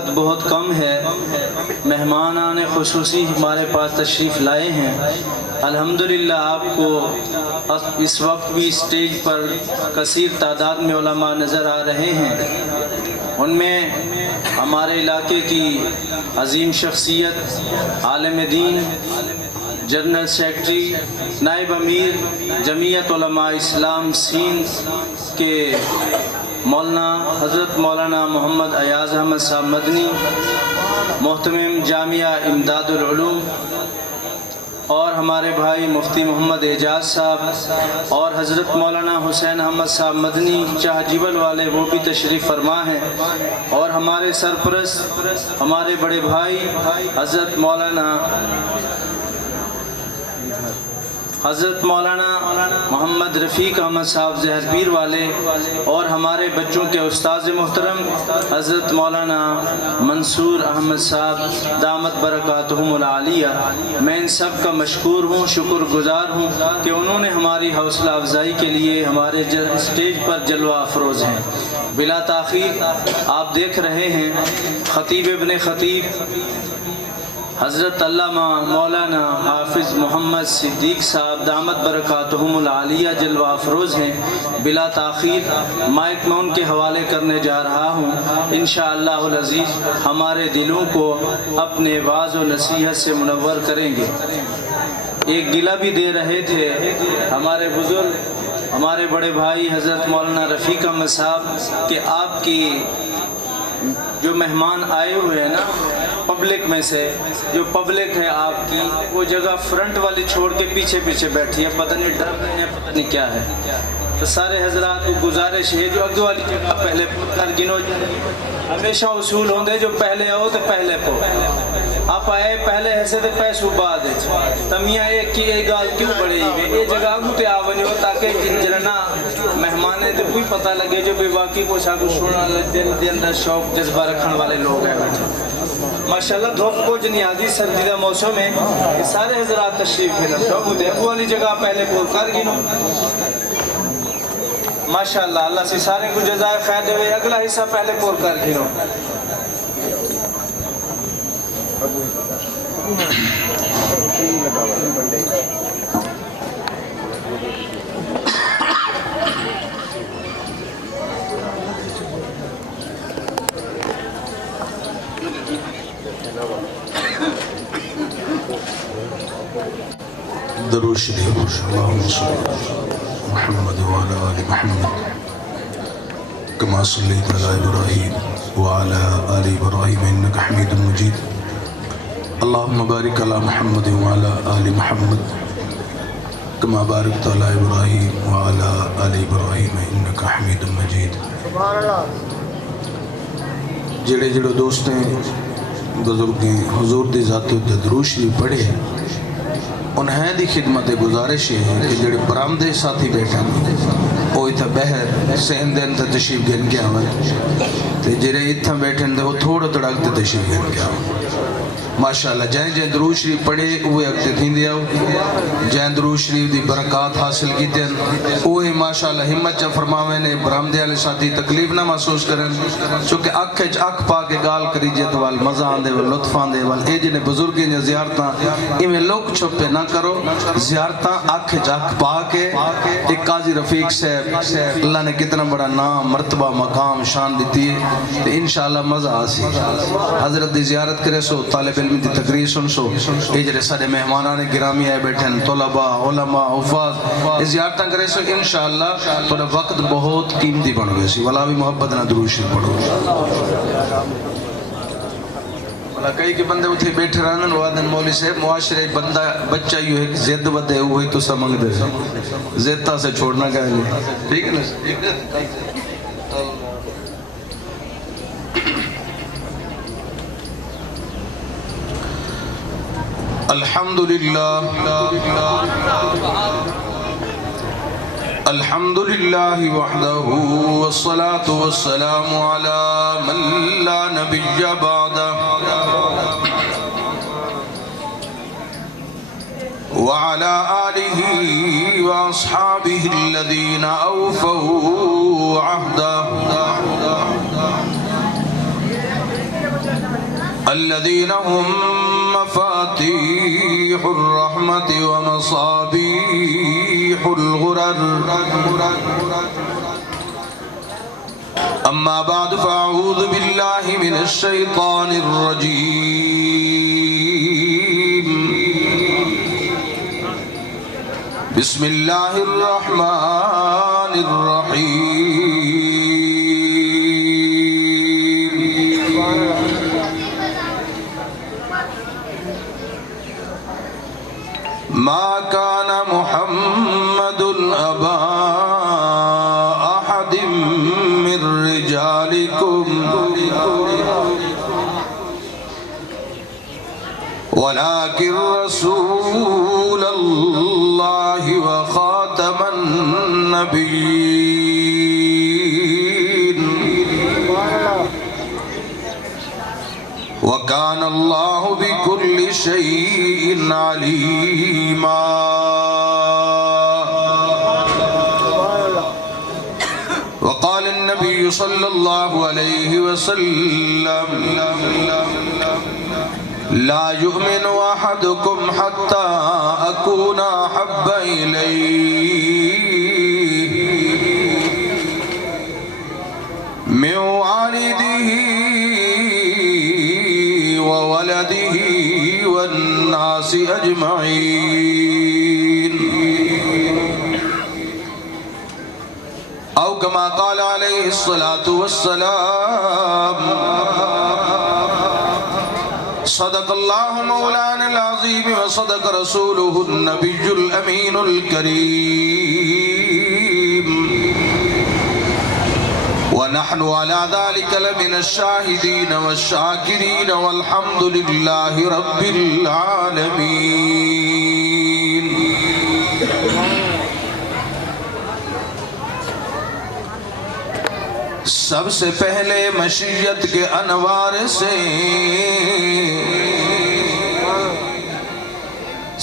وقت بہت کم ہے، مہمانان خصوصی ہمارے پاس تشریف لائے ہیں۔ الحمدللہ آپ کو اس وقت بھی اسٹیج پر کثیر تعداد میں علماء نظر آ رہے ہیں۔ ان میں ہمارے علاقے کی عظیم شخصیت، عالم دین، جنرل سیکرٹری، نائب امیر جمعیت علماء اسلام سندھ کے مولانا حضرت مولانا محمد ایاز احمد صاحب مدنی، محتمم جامعہ امداد العلوم، اور ہمارے بھائی مفتی محمد اعجاز صاحب اور حضرت مولانا حسین احمد صاحب مدنی چاہ جیول والے، وہ بھی تشریف فرما ہیں۔ اور ہمارے سرپرست ہمارے بڑے بھائی حضرت مولانا محمد رفیق احمد صاحب زہر پیر والے، اور ہمارے بچوں کے استاذ محترم حضرت مولانا منصور احمد صاحب دامت برکاتہم العالیہ۔ میں ان سب کا مشکور ہوں، شکر گزار ہوں کہ انہوں نے ہماری حوصلہ افزائی کے لیے ہمارے اسٹیج پر جلوہ افروز ہیں۔ بلا تاخیر آپ دیکھ رہے ہیں خطیب ابن خطیب حضرت علامہ مولانا حافظ محمد صدیق صاحب دامت برکاتہم العالیہ جلوہ افروز ہیں۔ بلا تاخیر مائک میں ان کے حوالے کرنے جا رہا ہوں۔ انشاءاللہ العزیز ہمارے دلوں کو اپنے واعظ و نصیحت سے منور کریں گے۔ ایک گلہ بھی دے رہے تھے ہمارے بزرگ، ہمارے بڑے بھائی حضرت مولانا رفیق احمد صاحب کہ آپ کی جو مہمان آئے ہوئے ہیں نا پبلک میں سے، جو پبلک ہے آپ کی، وہ جگہ فرنٹ والی چھوڑ کے پیچھے پیچھے بیٹھی ہے، پتہ نہیں ڈر رہے ہیں، پتہ نہیں کیا ہے۔ تو سارے حضرات کو گزارش ہے جو اگے والی جگہ پہلے کر گنو، ہمیشہ اصول ہوں گے جو پہلے آؤ تو پہلے پو، آپ آئے پہلے ایسے تو پیسو بعد تمیاں ایک کی ایک گال کیوں بڑھے ہوئے یہ جگہ آگو تے آونی ہو تاکہ جنجرنا مہمانے تے کوئی پتہ لگے جو بھی واقعی کچھ آگو سننا دل دے اندر شوق جذبہ رکھن والے لوگ ہیں بیٹھے۔ ماشاءاللہ دھوپ کو جنی آدھی سردیدہ موسم ہے، سارے حضرات تشریف ہے شوق دے اگو والی جگہ پہلے پور کر گنو۔ ماشاءاللہ اللہ سے سارے کو جزائے خیر دے، اگلا حصہ پہلے پور کر گنو۔ درود شریف اللہم صلی علی محمد وعلی آل محمد کما صلیت علی ابراہیم وعلی آل ابراہیم انکا حمید مجید اللہم بارک علی محمد وعلی آل محمد کما بارکت علی ابراہیم وعلی آل ابراہیم انکا حمید مجید۔ جڑے جڑے دوستیں بزرگیں حضور دی ذات درود شریف پڑھے انہیں دی خدمت گزارش ہے کہ جڑے برامدے ساتھی بیٹھے ہیں وہ اتھا بہر سہن دین تا تشریف گن کے آئے جڑے اتھا بیٹھے ہیں وہ تھوڑا تڑاک تا تشریف گن کے آئے۔ ماشاءاللہ جائیں جائیں درود شریف پڑھے وہ اکتے تھیں دیا جائیں درود شریف دی برکات حاصل کی دیں اوہ ماشاءاللہ ہمت چا فرماوے نے برامدے والے ساتھی تکلیف نہ محسوس کریں چونکہ اکھ پا کے گال کریجیت وال مزہ آندے وال لطف آندے وال اے جنہیں بزرگیں نے زیارتاں انہیں لوگ چھپے نہ کرو، زیارتاں اکھ پا کے ایک قاضی رفیق صاحب اللہ نے کتنا بڑا نام مرتبہ مقام شان دیتی ہے تو انشاءاللہ مزہ آسی۔ حضرت دی زیارت کرے سو طالب علم دی تقریر سن سو اجرے سارے مہمانان گرامی آئے بیٹھیں طلباء علماء حفاظ زیارتاں کرے سو انشاءاللہ تھوڑا وقت بہت قیمتی بن گئے سی والا بھی محبت نہ درود شریف پڑھو۔ والا کئی کہ بندے اتھے بیٹھے رہنن وادن مولی سے معاشرے بندہ بچہ یوں ہے زید ودے ہوئی تو سمنگ دے زیدتا سے چھوڑنا گئے لے ٹھیک ہے نا۔ الحمدللہ الحمدللہ وحدہ والصلاة والسلام علی من لا نبی بعدہ وعلى آلہ واصحابہ الذین اوفوا عہدہ الذين هم مفاتيح الرحمة ومصابيح الغرر. أما بعد فأعوذ بالله من الشيطان الرجيم. بسم الله الرحمن الرحيم. ما كان محمد أبا أحد من رجالكم ولكن رسول الله وخاتم النبيين وكان الله بكل شيء عليما. وقال النبي صلى الله عليه وسلم لا يؤمن أحدكم حتى أكون أحب إليه من والده وولده والناس أجمعين أو كما قال عليه الصلاة والسلام. صدق الله مولانا العظيم وصدق رسوله النبي الأمين الكريم ونحن على ذلك لمن الشاهدين والشاكرين والحمد لله رب العالمين. سب سے پہلے مشیت کے انوار سے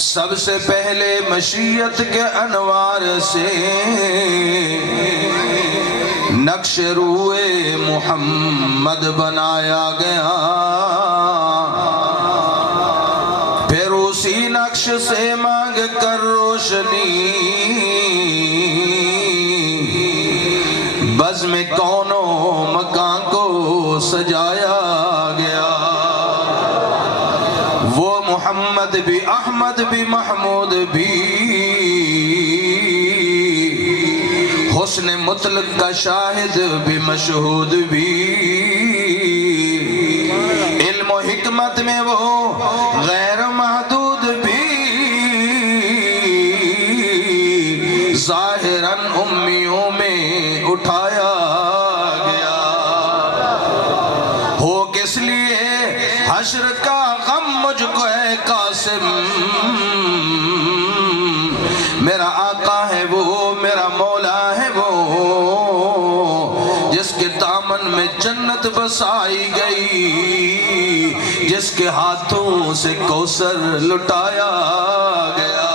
سب سے پہلے مشیت کے انوار سے نقش روئے محمد بنایا گیا. پھر اسی نقش سے مانگ کر روشنی بزم کونوں مکان کو سجایا گیا. وہ محمد بھی احمد بھی محمود بھی حسن مطلق کا شاہد بھی مشہود بھی علم و حکمت میں وہ غیر محدود بھی ظاہراً امیوں میں اٹھایا گیا. ہو کس لیے حشر کا غم مجھ کو ہے قاسم. میرا آقا ہے وہ میرا مولا ہے وہ جس کے دامن میں جنت بسائی گئی جس کے ہاتھوں سے کوثر لٹایا گیا.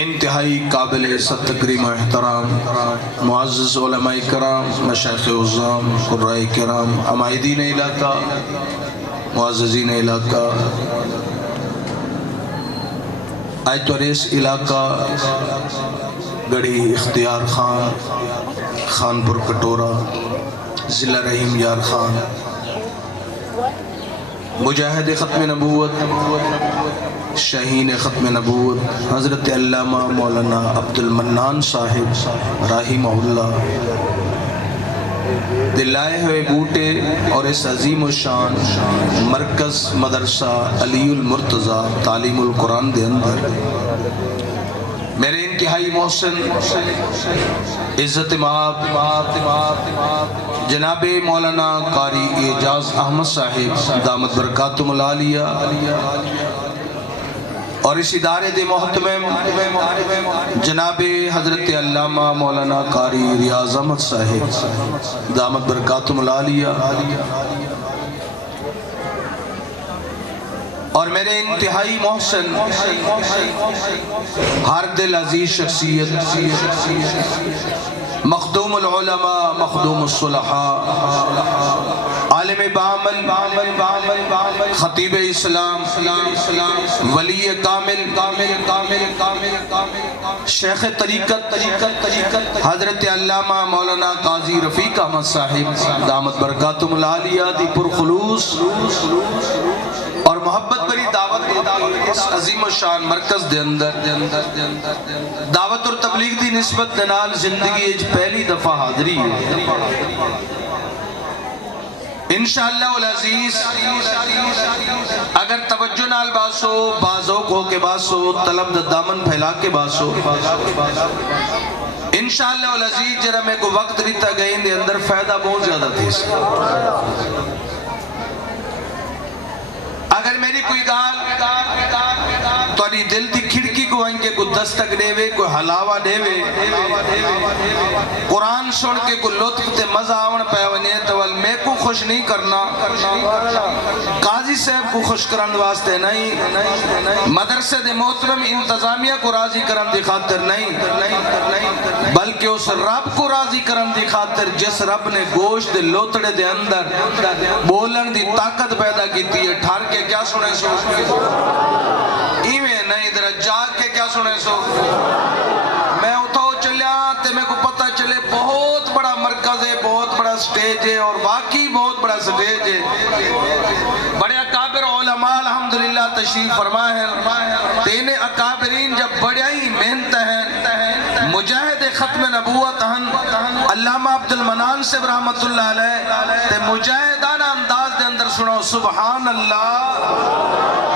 انتہائی قابل عزت تکریم احترام معزز علماء کرام مشایخ عظام قرائے کرام عمائدین علاقہ معززین علاقہ آج تو ریس علاقہ گڑھی اختیار خان خانپور کٹورہ ضلع رحیم یار خان مجاہد ختم نبوت شاہین ختم نبوت حضرت علامہ مولانا عبد المنان صاحب رحمہ اللہ دلائے ہوئے بوٹے اور اس عظیم الشان مرکز مدرسہ علی المرتضی تعلیم القرآن دے اندر میرے انتہائی محسن عزت مآب جناب مولانا قاری اعجاز احمد صاحب دامت برکاتم العالیہ اور اس ادارے دے محتمم جناب حضرت علامہ مولانا قاری ریاض احمد صاحب دامت برکاتم العالیہ اور میرے انتہائی محسن ہر دل عزیز شخصیت مخدوم العلماء مخدوم الصلحاء عالم بعمل خطیب اسلام ولی کامل شیخ طریقت حضرت علامہ مولانا قاضی رفیق احمد صاحب دامت برکاتہم العالیہ دی پرخلوص اور محبت بری دعوت اس عظیم و شان مرکز دے اندر دعوت اور تبلیغ دی نسبت نال زندگی اج پہلی دفعہ حاضری ہے انشاءاللہ العزیز اگر توجہ نال باسو بازوق ہو کے باسو طلب دا دامن پھیلا کے باسو انشاءاللہ العزیز جرہ میں کو وقت ریتا گئے ان دے اندر فائدہ بہت زیادہ تھی اگر میری کوئی گال تو انہی دل دی کھڑکی کو ان کے کوئی دستک دے کوئی حلاوہ دے قرآن سن کے کوئی لطف تے مزہ آون پیونے تو میں کو خوش نہیں کرنا قاضی صاحب کو خوش کرن واسطے نہیں مدرسے دے محترم انتظامیہ کو راضی کرن دی خاطر نہیں بلکہ اس رب کو راضی کرن دی خاطر جس رب نے گوشت دے لوتڑے دے اندر بولن دی طاقت پیدا کیتی ہے ٹھار کے کیا سنے سو ایویں نہیں ادھر جاگ کے کیا سنے سو میں اتھاؤ چلیا تے میں کو پتہ چلے بہت بڑا مرکز ہے بہت بڑا سٹیج ہے اور واقعی بہت بڑا سٹیج ہے بڑے اکابر علماء الحمدللہ تشریف فرمائے ہیں تینے اکابرین جب بڑے ہی محنت ہیں مجاہد ختم نبوت ہیں علامہ عبدالمنان سے رحمت اللہ علیہ تے مجاہدانہ انداز دے اندر سنو سبحان اللہ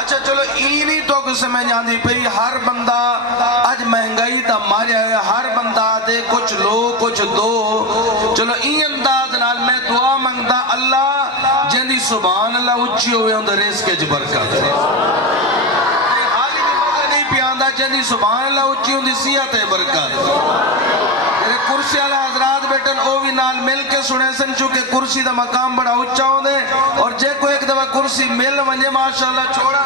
اچھا چلو اینی تو کسے میں جاندی پئی ہر بندہ آج مہنگائی تا ماریا ہے ہر بندہ دے کچھ لو کچھ دو چلو این انداز نال میں دعا منگتا اللہ جندی سبحان اللہ اچھی ہوئے اندر ریس کے جبرکت حالی بھی مگر نہیں پیاندہ جندی سبحان اللہ اچھی ہوندی سیات برکت کرسی والا حضرات بیٹن او بھی نال مل کے سنے سن چکے کرسی دا مقام بڑا اچھا ہو دے اور جے کو ایک دفعہ کرسی مل ونجے ماشاءاللہ چھوڑا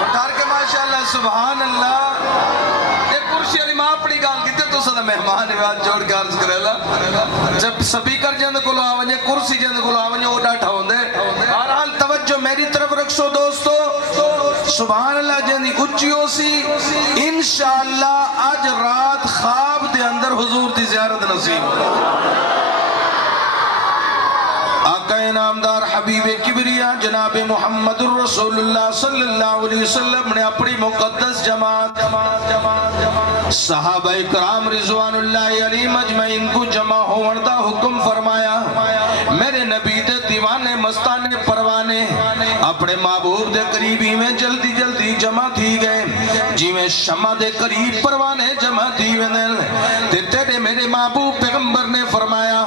اٹھار کے ماشاءاللہ سبحان اللہ ایک کرسی علی ماں پڑی گال کیتے تو صدا مہمان بات جوڑ کے عرض کرے لا جب سپیکر جند کو لو آونجے کرسی جند کو لو آونجے او ڈاٹھا ہوں دے بہرحال توجہ میری طرف رکھسو دوستو سبحان اللہ جندی اچھیوں سی انشاءاللہ آج رات خواب دے اندر حضور دی زیارت نصیب آقا انعامدار حبیب کبریا جناب محمد الرسول اللہ صلی اللہ علیہ وسلم نے اپنی مقدس جماعت صحابہ کرام رضوان اللہ علیہ مجمعین کو جمع ہوندہ حکم فرمایا میرے نبی دے دیوانے مستانے پروانے اپنے محبوب دے قریبی میں جلدی جلدی جمع تھی گئے جی میں شمع دے قریب پروانے جمع تھی گئے تیرے میرے محبوب پیغمبر نے فرمایا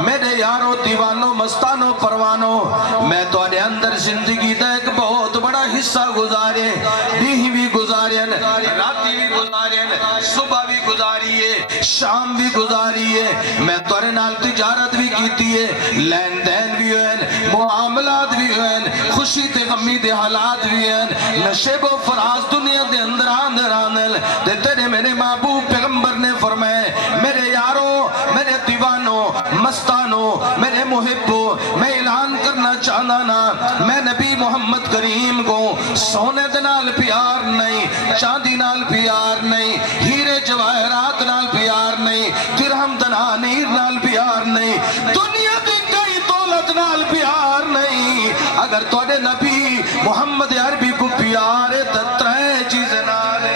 میرے یاروں دیوانوں مستانوں پروانوں میں تو انے اندر زندگی دا ایک بہت بڑا حصہ گزارے دیہی بھی گزارے راتی بھی گزارے صبح بھی گزاریے شام بھی گزاریے میں تو انے نال تجارت بھی کیتی ہے لین دین بھی ہوئے معاملات بھی ہوئے خوشی تے غمی دے حالات بھی ہیں نشیب و فراز دنیا دے اندر آندر تیرے میرے محبوب پیغمبر نے فرمائے میرے یاروں میرے دیوانوں مستانوں میرے محبوں میں اعلان کرنا چاہنا نا میں نبی محمد کریم کو سونے دنال پیار نہیں چاندی نال پیار نہیں ہیرے جواہرات نال پیار نہیں درہم دنانیر نال پیار نہیں دنیا دی کئی دولت نال پیار نہیں اگر توڑے نبی محمد عربی کو پیار ہے تو ترے چیزیں نال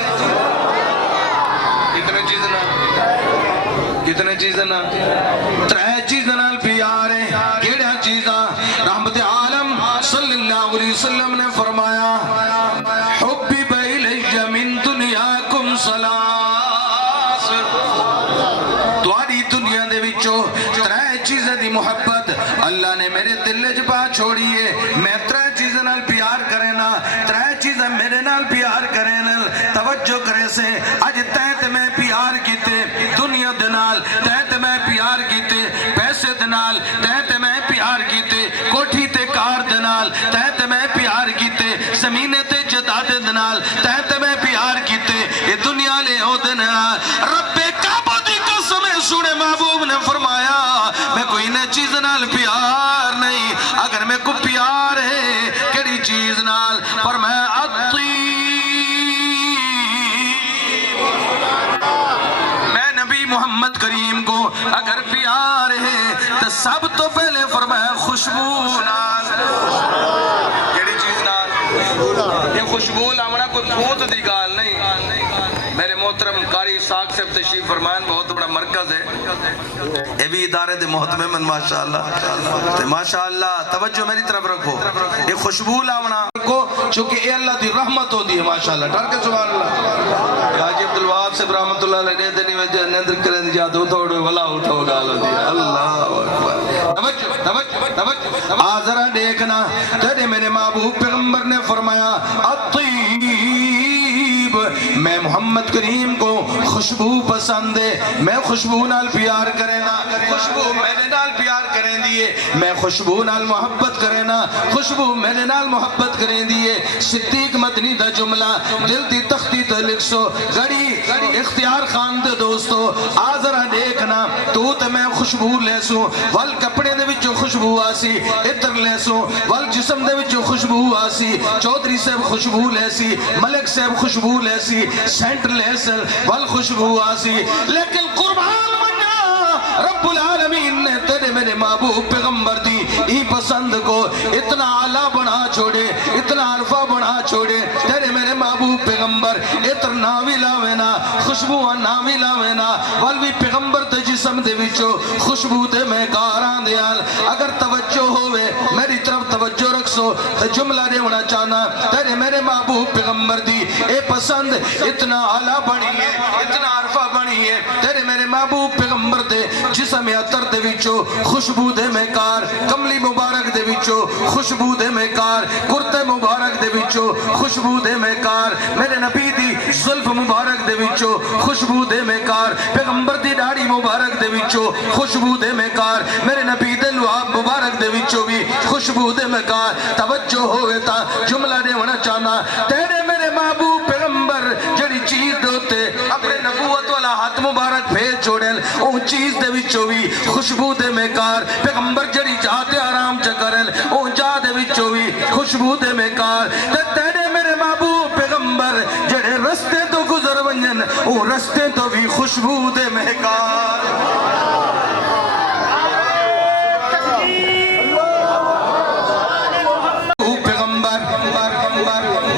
کتنے چیزیں نال ترے چیزیں نال پیار ہے کیڑا چیزاں رحمت عالم صلی اللہ علیہ وسلم نے فرمایا حبب الی من دنیاکم سلاس تواری دنیا دے وچوں ترے چیزیں دی محبت اللہ نے میرے دل جبا چھوڑی ہے میں ترے چیزیں نال پیار کرے نا ترے چیزیں میرے نال پیار کرے نا توجہ کرے سے آج تیت میں پیار کیتے دنیا دنال تیت میں پیار کیتے پیسے دنال تیت میں پیار کیتے کوٹھی تے کار دنال تیت میں پیار کیتے زمینے تے جداد دنال تیت میں پیار کیتے یہ دنیا لے ہو دنال رب نال پیار نہیں اگر میں کو پیار ہے کیڑی چیز نال فرمایا میں نبی محمد کریم کو اگر پیار ہے تو سب تو پہلے فرمایا خوشبو نال کیڑی چیز نال یہ خوشبو لاؤنا کوئی بہت دی گال نہیں میرے محترم قاری ساکھ صاحب تشریف فرمان بہت بڑا مرکز ہے یہ بھی ادارے دے محتمم ماشاءاللہ ماشاءاللہ توجہ میری طرف رکھو یہ خوشبو لاؤنا کو چونکہ اے اللہ دی رحمت ہو دی ہے ماشاءاللہ ڈر کے سبحان اللہ حاجی عبدالوہاب صاحب رحمت اللہ علیہ نے دنی وجہ نیندر کریں دی جادو توڑو ولا اٹھو گالو دی اللہ اکبر توجہ آذرہ دیکھنا تیرے میرے محبوب پیغمبر نے فرمایا الطیب میں محمد کریم کو خوشبو پسند ہے میں خوشبو نال پیار کرے نا خوشبو میرے نال پیار کریں دیئے میں خوشبو نال محبت کرے نا خوشبو میرے نال محبت کریں دیئے صدیق مدنی دا جملہ دل دی تختی تا لکھ سو گڑی اختیار خان دے دوستو آذرہ دیکھنا تو تے میں خوشبو لے سوں وال کپڑے دے وچو خوشبو آسی اتر لے سوں وال جسم دے وچو خوشبو آسی چودری صاحب خوشبو لے سی ملک صاحب خوشبو لے سی سینٹ لے سل وال خوشبو آسی لیکن قربان مننا رب العالمین نے تیرے میرے محبوب پیغمبر دی ای پسند کو اتنا علا بنا چھوڑے اتنا عرفہ بنا چھوڑے تیرے میرے محبوب پیغمبر اتر ناوی لاوینا خوشبو ناوی لاوینا والوی پیغمبر تے جسم دے وچو خوشبو دے میں کاران دیال اگر توجہ ہوئے میری طرف توجہ رکھ سو تے جملہ دے ہونا چاہنا تیرے میرے محبوب پیغمبر دی اے پسند اتنا علا بنی ہے اتنا عرفہ بنی ہے تیرے میرے محبوب پیغمبر دے جسم اتر دے وچو خوشبو دے میں کار کملی مبارک دے وچو خوشبو دے میں کار کرتے مبارک دے وچو خوشبو دے میں کار میرے نبی دی ظلف مبارک دے وچو خوشبو دے میں کار پیغمبر دی داڑھی مبارک دے وچو خوشبو دے میں کار میرے نبی دے لعاب مبارک دے وچو بھی خوشبو دے میں کار توجہ ہوئے تا جملہ دے ہونا چاہنا تیرے میرے محبوب پیغمبر جڑی چیز دوتے اپنے نبوت والا ہاتھ مبارک بھیج چھوڑیں اون چیز دے وچو بھی خوشبو دے میں کار پیغمبر جڑی جاتے آرام چکریں اون جا دے وچو بھی خوشبو دے میں کار تیرے میرے محبوب پیغمبر جڑے رستے تو گزر ونجن اون رستے تو بھی خوشبو دے میں کار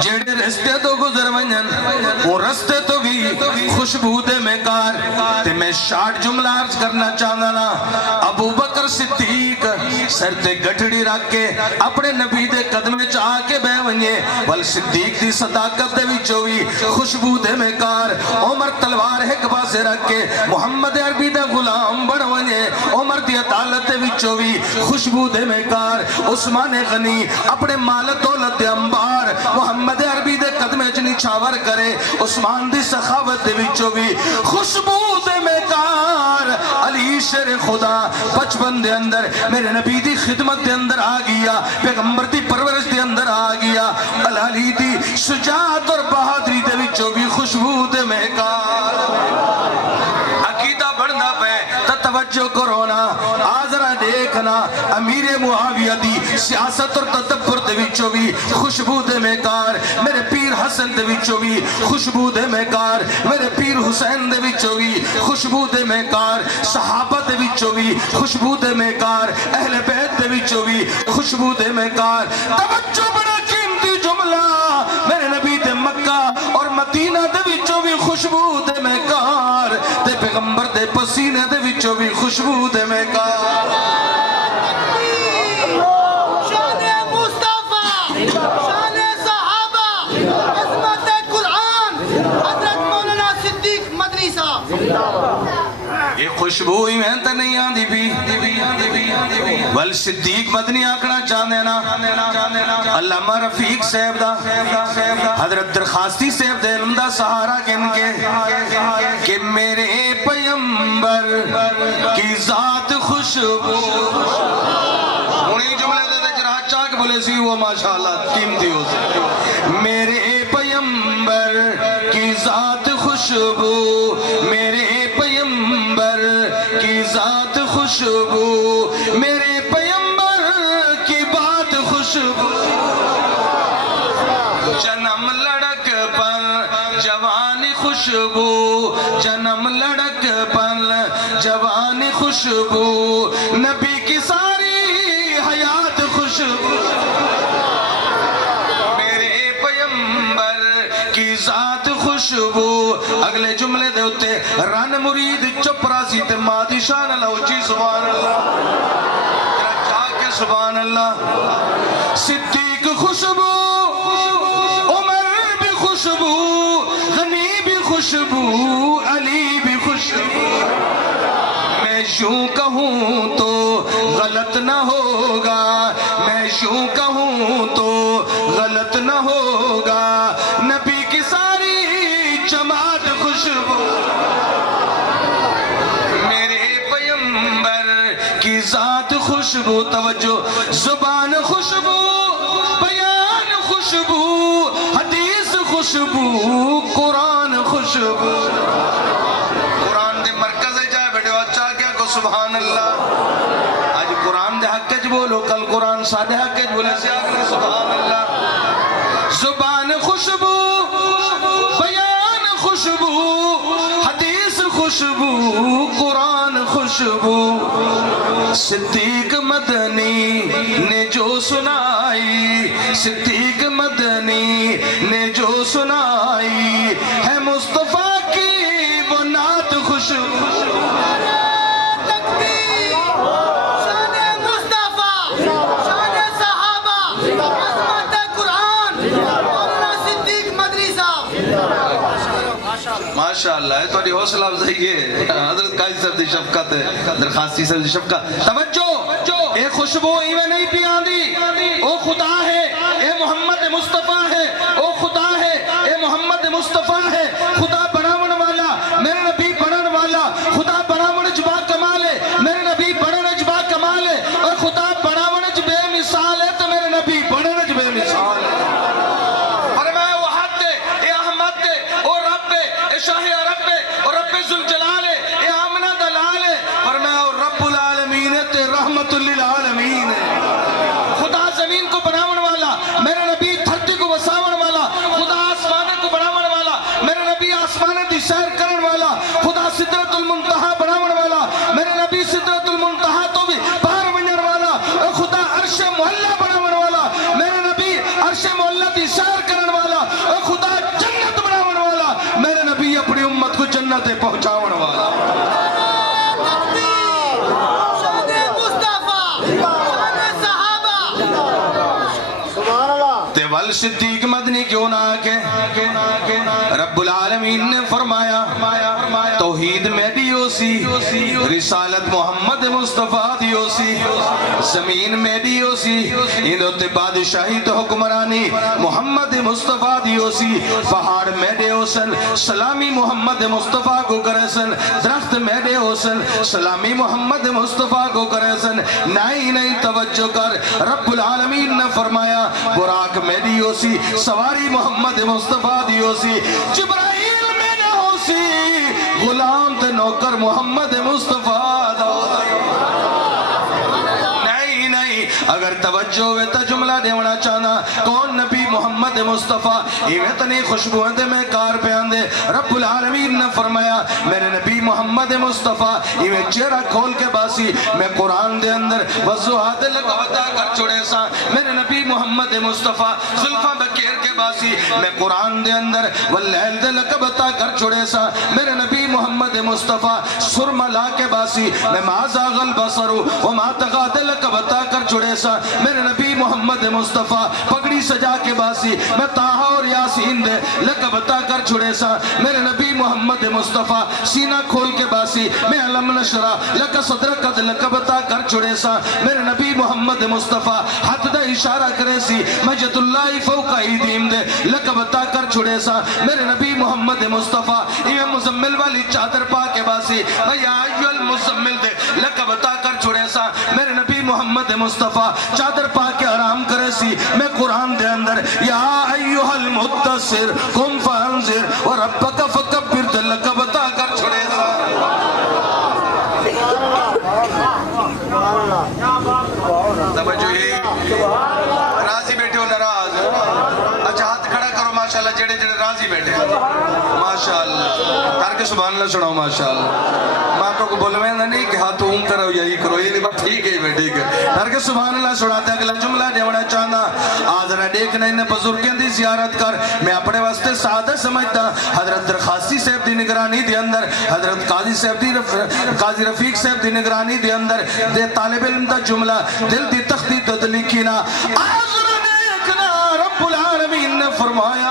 جڑے رستے تو گزر ونجن وہ رستے تو بھی خوشبو دے میں کار تے میں شارٹ جملہ عرض کرنا چاہنا نا ابو بکر صدیق سر تے گھٹڑی رکھ کے اپنے نبی دے قدمے چاہ کے بے ونجے وال صدیق دی صداقت دے وچو بھی خوشبو دے میں کار عمر تلوار ایک پاسے رکھ کے محمد عربی دا غلام بن ونجے عمر دی عدالت دے وچو بھی خوشبو دے میں کار عثمان غنی اپنے مال دولت دے انبار محمد عربی دے قدمے چنی چھاور کرے عثمان دی سخاوت دے وچو بھی خوشبو دے میں کار علی شیر خدا بچپن دے اندر میرے نبی دی خدمت دے اندر آ گیا پیغمبر دی پرورش دے اندر آ گیا علی دی شجاعت اور بہادری دے وچو بھی خوشبو دے میں کار عقیدہ بڑھنا پہ توجہ کرونا آذرہ دیکھنا امیر معاویہ دی سیاست اور تدبر دے وچو بھی خوشبو دے میں کار میرے پیر حسن دے وچو بھی خوشبو دے میں کار میرے پیر حسین دے وچو بھی خوشبو دے میں کار صحابہ دے وچو بھی خوشبو دے میں کار اہل بیت دے وچو بھی خوشبو دے میں کار توجہ بڑا قیمتی جملہ میرے نبی دے مکہ اور مدینہ دے وچو بھی خوشبو دے میں کار تے پیغمبر دے پسینے دے وچو بھی خوشبو دے میں کار شان مصطفیٰ شان صحابہ عظمت قرآن حضرت مولانا صدیق مدنی صاحب یہ خوشبو ہی میں تے نہیں آن دی بھی بل صدیق مدنی آکڑا چاہنے نا علامہ رفیق صاحب دا حضرت درخواستی صاحب دے علم دا سہارا کن کے کہ میرے پیمبر کی ذات خوشبو انہی جملے دے جرہا چاہ کے بولے سی وہ ماشاءاللہ قیمتی ہو سے میرے پیمبر کی ذات خوشبو میرے پیمبر کی ذات خوشبو میرے جوان خوشبو نبی کی ساری حیات خوشبو میرے پیمبر کی ذات خوشبو اگلے جملے دے ہوتے رن مرید چپراسی تے مادی شان اللہ اچھی سبحان اللہ سبحان اللہ صدیق خوشبو عمر بھی خوشبو غنی بھی خوشبو علی بھی خوشبو میں یوں کہوں تو غلط نہ ہوگا میں یوں کہوں تو غلط نہ ہوگا نبی کی ساری جماعت خوشبو میرے پیمبر کی ذات خوشبو توجہ زبان خوشبو بیان خوشبو حدیث خوشبو قرآن خوشبو قرآن دے مرکز ہے جائے بیٹے اچھا کیا کو سبحان اللہ آج قرآن دے حق کچھ بولو کل قرآن سادے حق کچھ بولے سے آگے سبحان اللہ زبان خوشبو بیان خوشبو حدیث خوشبو قرآن خوشبو صدیق مدنی نے جو سنائی صدیق مدنی نے جو سنائی ہے مصطفیٰ کی وہ نعت خوشبو تکبیر شان مصطفیٰ شان صحابہ عظمت قرآن مولانا صدیق مدنی صاحب ماشاءاللہ ہے تھوڑی حوصلہ افزائی ہے حضرت قائد صاحب دی شفقت ہے درخواستی صاحب دی شفقت توجہ اے خوشبو ایویں نہیں پیان دی او خدا ہے اے محمد مصطفیٰ ہے او خدا ہے اے محمد مصطفیٰ ہے خدا بناون والا میرے نبی بنن والا خدا بناون جبا کمال ہے میرے نبی بنن جبا کمال ہے اور خدا بناون ج بے مثال ہے تو میرے نبی بنن ج بے مثال ہے فرمایا وہ حد ہے اے احمد ہے او رب ہے اے شاہ عرب ہے اور رب ذوالجلال ہے اے آمنہ دلال ہے فرمایا رب العالمین تے رحمت للعالمین ہے خدا زمین کو بناون والا میرے نبی دھرتی کو وساون والا خدا آسمان کو بناون والا میرے نبی آسمان دی سیر کرن والا خدا سدرۃ المنتہا بناون والا میرے نبی سدرۃ المنتہا تو بھی باہر ونجن والا اور خدا عرش معلیٰ بناون والا میرے نبی عرش معلیٰ دی سیر کرن والا اور خدا جنت بناون والا میرے نبی اپنی امت کو جنت پہنچاون والا ول صدیق مدنی کیوں نہ کہ رب العالمین نے فرمایا توحید میں دیو سی رسالت محمد مصطفیٰ دیو سی زمین میں دیو سی اندھوتے بادشاہی تو حکمرانی محمد مصطفیٰ دیو سی پہاڑ میں دیو سن سلامی محمد مصطفیٰ کو کرے سن درخت میں دیو سن سلامی محمد مصطفیٰ کو کرے سن نہیں توجہ کر رب العالمین نے فرمایا براق میں دیو سی سواری محمد مصطفیٰ دیو سی جبرائیل میں نہ ہو سی غلام تے نوکر محمد مصطفیٰ دو نہیں اگر توجہ ہوئے تا جملہ دیونا چاہنا کون نبی محمد مصطفیٰ ایویں تنی خوشبو اندے میں کار پہ آندے رب العالمین نے فرمایا میرے نبی محمد مصطفیٰ ایویں چہرہ کھول کے باسی میں قرآن دے اندر وضوحات لگا بتا کر چھوڑے سا میرے نبی محمد مصطفیٰ ظلفہ بکیر کے باسی میں قرآن دے اندر واللیل دے لگا بتا کر چھوڑے سا میرے نبی محمد مصطفیٰ سرما لا کے باسی میں ما زاغ البصر وما طغى دے لگا بتا کر چھوڑے سا میرے نبی محمد مصطفیٰ پگڑی سجا کے باسی میں تاہا اور یاسین دے لگا بتا کر چھوڑے سا میرے نبی محمد مصطفیٰ سینہ کھول کے باسی میں علم نشرہ لگا صدرہ قد لگا بتا کر چھوڑے سا میرے نبی محمد مصطفیٰ حد دا اشارہ کرے سی مجد اللہ فوق ایدیم دے لگا بتا کر چھوڑے سا میرے نبی محمد مصطفیٰ یہ مزمل والی چادر پا کے باسی میں یا ایو المزمل دے لگا بتا کر چھوڑے سا میرے نبی محمد مصطفیٰ چادر پا کے آرام کرے سی میں قرآن دے اندر یا ایوہ المدثر قم فانذر وربک فکبر دے لگا بتا کر چھوڑے سا توجہ ہی راضی بیٹھے ہو ناراض اچھا ہاتھ کھڑا کرو ماشاءاللہ جڑے راضی بیٹھے ماشاءاللہ کر کے سبحان اللہ سناؤ ماشاءاللہ آقا کو بولویں نہیں کہ ہاتھ اون کرو یہی کرو یہ نہیں بات ٹھیک ہے میں ٹھیک ہے ڈر کے سبحان اللہ سناتے اگلا جملہ دیونا چاہنا آج رہ دیکھنا انہیں بزرگیں دی زیارت کر میں اپنے واسطے سعادت سمجھتا حضرت درخواستی صاحب دی نگرانی دی اندر حضرت قاضی رفیق صاحب دی نگرانی دی اندر دے طالب علم دا جملہ دل دی تختی دد لکھینا آج رہ دیکھنا رب العالمین نے فرمایا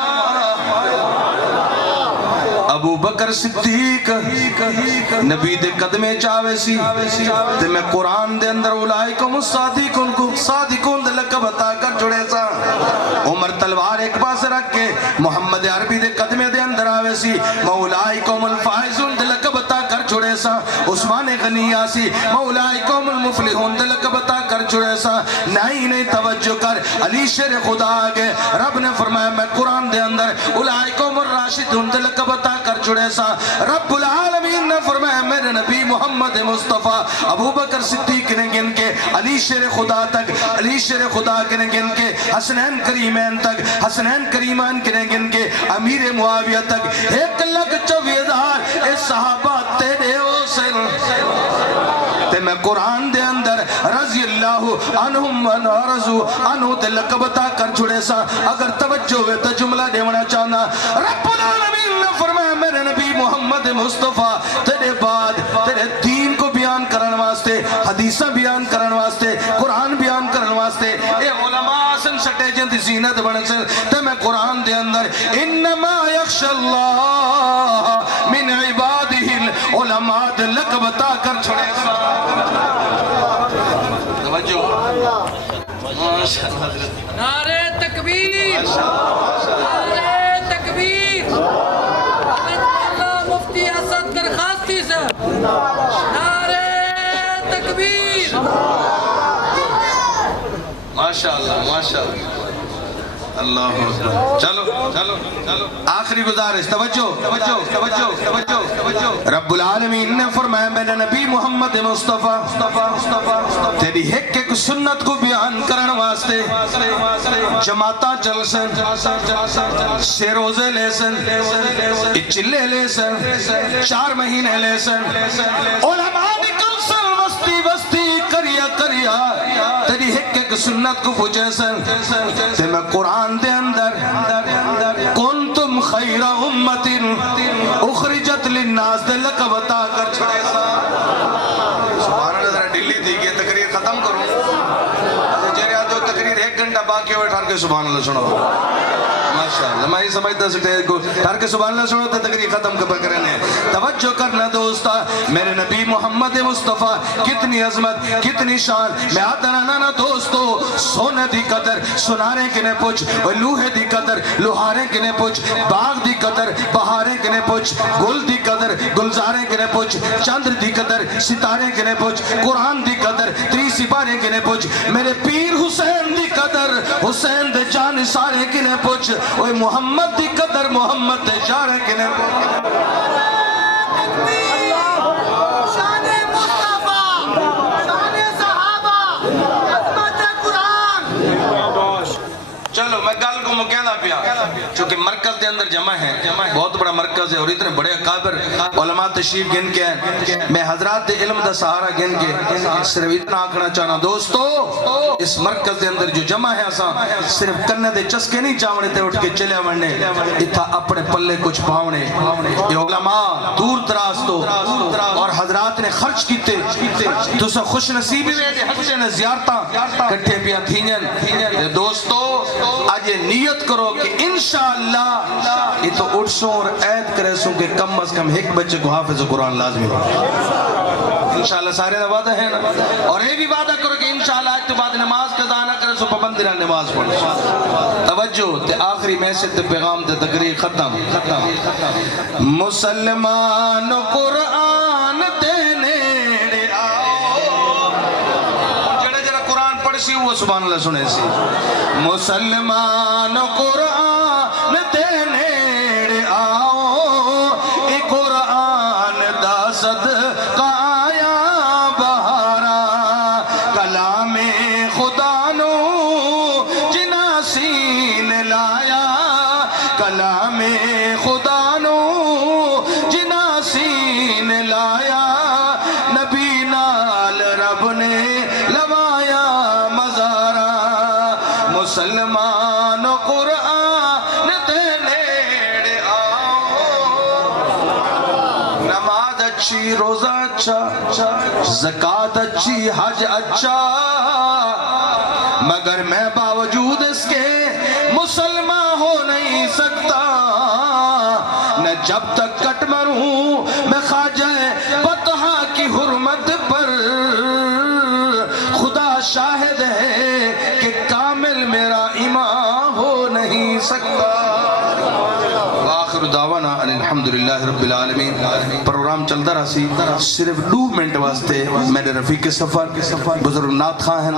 ابو بکر صدیق نبی دے قدمے چاہوے سی تے میں قرآن دے اندر اولائکم الصادقون کو صادقون دے لقب عطا کر جڑے سا عمر تلوار ایک پاس رکھ کے محمد عربی دے قدمے دے اندر آوے سی اولائکم الفائزون دے لقب عطا کر جڑے سا عثمان غنی آسی اولائکم المفلحون دے لقب عطا کر جڑے سا نہیں توجہ کر علی شیر خدا آگے رب نے فرمایا میں قرآن دے اندر اولائکم الراشدون دے لقب عطا کر جڑے سا رب العالمین نے فرمایا میرے نبی محمد مصطفیٰ ابو بکر صدیق نے گن کے علی شیر خدا تک علی شیر خدا نے گن کے حسنین کریمین تک حسنین کریمان نے گن کے امیر معاویہ تک 1,24,000 اے صحابہ تیرے حسین تے میں قرآن دے اندر رضی اللہ عنہم ونرضو عنہ دے لقب عطا کر چھڑے سا اگر توجہ ہوئے تو جملہ دیونا چاہنا رب العالمین نے فرمایا میرے نبی محمد مصطفیٰ تیرے بعد تیرے دین کو بیان کرن واسطے حدیثہ بیان کرن واسطے قرآن بیان کرن واسطے اے علماء آسن سٹے جن دی زینت بڑھن سے تے میں قرآن دے اندر انما یخش اللہ من عبادہ العلماء دے لقب عطا کر چھڑے سا توجہ نعرہ تکبیر نعرہ تکبیر اللہ مفتی اسد درخواستی سے نعرہ تکبیر ماشاءاللہ اللہ چلو آخری گزارش توجہ رب العالمین نے فرمایا میرے نبی محمد مصطفیٰ تیری ایک سنت کو بیان کرن واسطے جماعتاں چل سن سے روزے لے سن چلے لے سن 4 مہینے لے سن علماء نکل سن وستی کریا تیری ایک سنت کو پوچھے سن تے میں قرآن دے اندر کنتم خیر امت اخرجت للناس دے لقب عطا کر چھڑے سا سبحان اللہ ذرا ڈلی تھی کہ تقریر ختم کروں جیرے آدھو تقریر 1 گھنٹہ باقی ہوئے ٹھار کے سبحان اللہ سنو ماشاءاللہ میں ہی سمجھتا سکتے کو ٹھار کے سبحان اللہ سنو تو تقریر ختم کر کرنے توجہ کرنا دوستا میرے نبی محمد مصطفیٰ کتنی عظمت کتنی شان میں آتا نا دوستو سونے دی قدر سنارے کنے پوچھ لوہے دی قدر لوہارے کنے پوچھ باغ دی قدر بہارے کنے پوچھ گل دی قدر گلزارے کنے پوچھ چندر دی قدر ستارے کنے پوچھ قرآن دی قدر 3 سپارے کنے پوچھ میرے پیر حسین دی قدر حسین دے جان سارے کنے پوچھ اوہ محمد دی قدر محمد دے جارے کنے پوچھ شان مصطفیٰ شان صحابہ عظمت قرآن چلو میں گل کو مکینا پیا چونکہ مرکز دے اندر جمع ہے بہت بڑا مرکز ہے اور اتنے بڑے اکابر علماء تشریف گن کے ہیں میں حضرات دے علم دا سہارا گن کے صرف اتنا آکھنا چاہنا دوستو اس مرکز دے اندر جو جمع ہے اساں صرف کنے دے چسکے نہیں چاونے تے اٹھ کے چلے وننے اتھا اپنے پلے کچھ پاونے یہ علماء دور دراز تو اور حضرات نے خرچ کیتے تو سا خوش نصیبی میں دے حسے نے زیارتاں کٹھے پیا تھینین دوستو آج یہ نیت کرو کہ انشاءاللہ یہ تو اٹھسوں اور عید کرے سوں کہ کم از کم 1 بچے کو حافظ قرآن لازمی ہو انشاءاللہ سارے دا وعدہ ہے نا اور یہ بھی وعدہ کرو کہ انشاءاللہ آج تو بعد نماز قضا نہ کرے سو پابندی نہ نماز پڑھے توجہ تے آخری میسج تے پیغام تے تقریر ختم مسلمان قرآن تے نیڑے آؤ جڑا قرآن پڑھ سی وہ سبحان اللہ سنے سی مسلمان قرآن تے نیڑے آؤ اے قرآن دا صدقہ آیا بہارا کلام خدا نو جنا سین لایا کلام خدا نو جنا سین لایا رب نے لوایا مزارا مسلمان قرآن دے نیڑے آؤ نماز اچھی روزہ اچھا زکوٰۃ اچھی حج اچھا مگر میں باوجود اس کے مسلمان ہو نہیں سکتا نہ جب تک کٹ مروں میں خواجہ بطحہ کی حرمت پر خدا شاہد ہے کہ کامل میرا ایمان ہو نہیں سکتا آخر دعوانا الحمدللہ رب العالمین پروگرام چلتا رہا سی صرف 2 منٹ واسطے میرے رفیق سفر بزرگ نعت خواہ ہیں